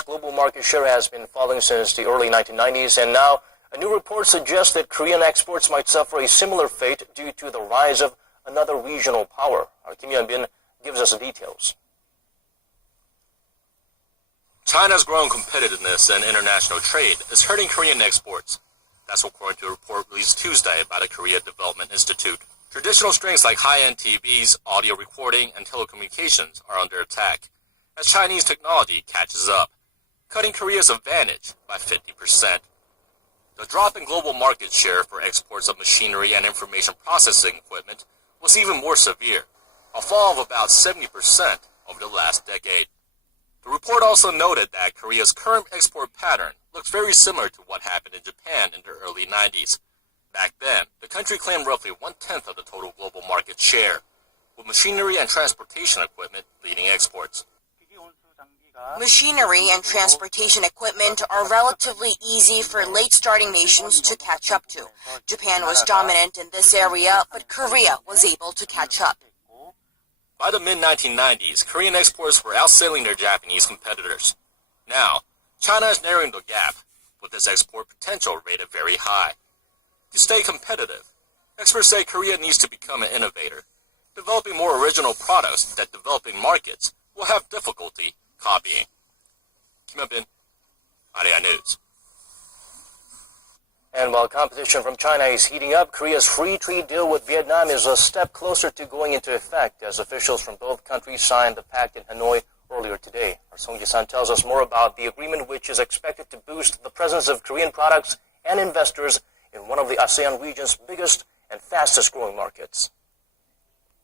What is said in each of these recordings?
Global market share has been falling since the early 1990s, and now a new report suggests that Korean exports might suffer a similar fate due to the rise of another regional power. Our Kim Hyun-bin gives us the details. China's growing competitiveness in international trade is hurting Korean exports. That's according to a report released Tuesday by the Korea Development Institute. Traditional strengths like high-end TVs, audio recording, and telecommunications are under attack as Chinese technology catches up, cutting Korea's advantage by 50%. The drop in global market share for exports of machinery and information processing equipment was even more severe, a fall of about 70% over the last decade. The report also noted that Korea's current export pattern looks very similar to what happened in Japan in the early 90s. Back then, the country claimed roughly 1/10 of the total global market share, with machinery and transportation equipment leading exports. Machinery and transportation equipment are relatively easy for late-starting nations to catch up to. Japan was dominant in this area, but Korea was able to catch up. By the mid-1990s, Korean exports were outselling their Japanese competitors. Now, China is narrowing the gap, with its export potential rated very high. To stay competitive, experts say Korea needs to become an innovator, developing more original products that developing markets will have difficulty copying. Kim Hyun-bin, Aria News. And while competition from China is heating up, Korea's free trade deal with Vietnam is a step closer to going into effect as officials from both countries signed the pact in Hanoi earlier today. Our Song Ji-san tells us more about the agreement, which is expected to boost the presence of Korean products and investors in one of the ASEAN region's biggest and fastest growing markets.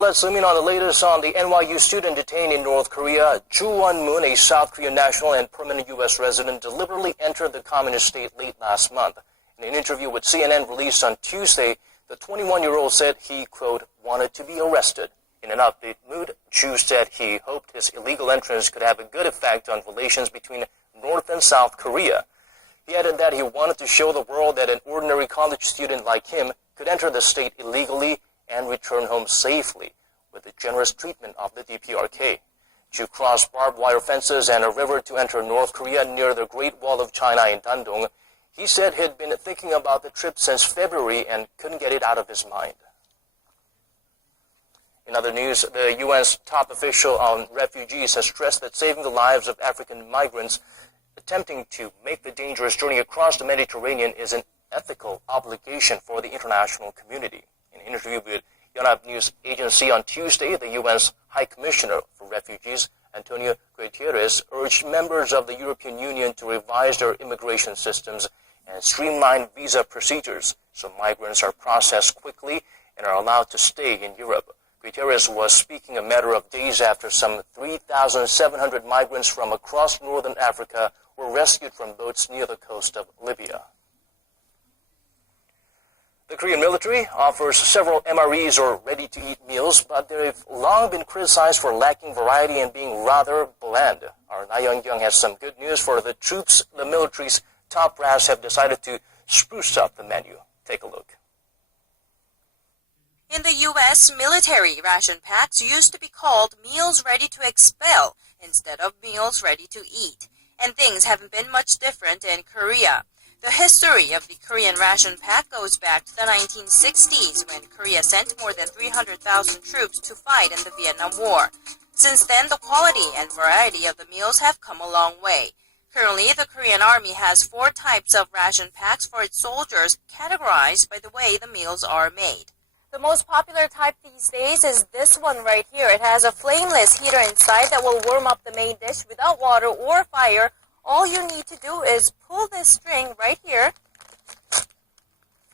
Let's zoom in on the latest on the NYU student detained in North Korea. Ju Won-moon, a South Korean national and permanent U.S. resident, deliberately entered the communist state late last month. In an interview with CNN released on Tuesday, the 21-year-old said he, quote, wanted to be arrested. In an upbeat mood, Ju said he hoped his illegal entrance could have a good effect on relations between North and South Korea. He added that he wanted to show the world that an ordinary college student like him could enter the state illegally and return home safely with the generous treatment of the DPRK. Ju crossed barbed wire fences and a river to enter North Korea near the Great Wall of China in Dandong. He said he'd been thinking about the trip since February and couldn't get it out of his mind. In other news, the UN's top official on refugees has stressed that saving the lives of African migrants attempting to make the dangerous journey across the Mediterranean is an ethical obligation for the international community. In an interview with Yonhap News Agency on Tuesday, the UN's High Commissioner for Refugees, Antonio Guterres, urged members of the European Union to revise their immigration systems and streamline visa procedures so migrants are processed quickly and are allowed to stay in Europe. Guterres was speaking a matter of days after some 3,700 migrants from across northern Africa were rescued from boats near the coast of Libya. The Korean military offers several MREs or ready-to-eat meals, but they've long been criticized for lacking variety and being rather bland. Our Na Young-kyung has some good news for the troops. The military's top brass have decided to spruce up the menu. Take a look. In the U.S., military ration packs used to be called meals ready to expel instead of meals ready to eat, and things haven't been much different in Korea. The history of the Korean ration pack goes back to the 1960s when Korea sent more than 300,000 troops to fight in the Vietnam War. Since then, the quality and variety of the meals have come a long way. Currently, the Korean Army has 4 types of ration packs for its soldiers, categorized by the way the meals are made. The most popular type these days is this one right here. It has a flameless heater inside that will warm up the main dish without water or fire. All you need to do is pull this string right here,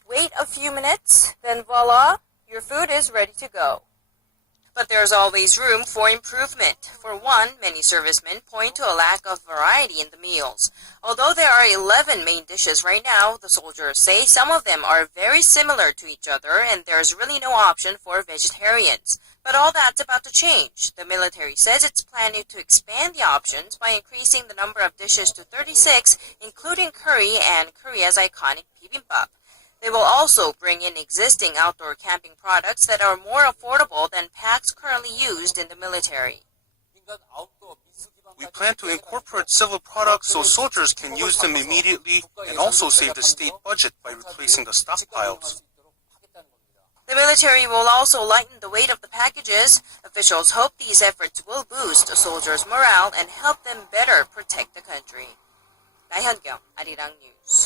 wait a few minutes, then voila, your food is ready to go. But there's always room for improvement. For one, many servicemen point to a lack of variety in the meals. Although there are 11 main dishes right now, the soldiers say some of them are very similar to each other and there's really no option for vegetarians. But all that's about to change. The military says it's planning to expand the options by increasing the number of dishes to 36, including curry and Korea's iconic bibimbap. They will also bring in existing outdoor camping products that are more affordable than packs currently used in the military. We plan to incorporate civil products so soldiers can use them immediately and also save the state budget by replacing the stockpiles. The military will also lighten the weight of the packages. Officials hope these efforts will boost soldiers' morale and help them better protect the country. 나현경, 아리랑 뉴스.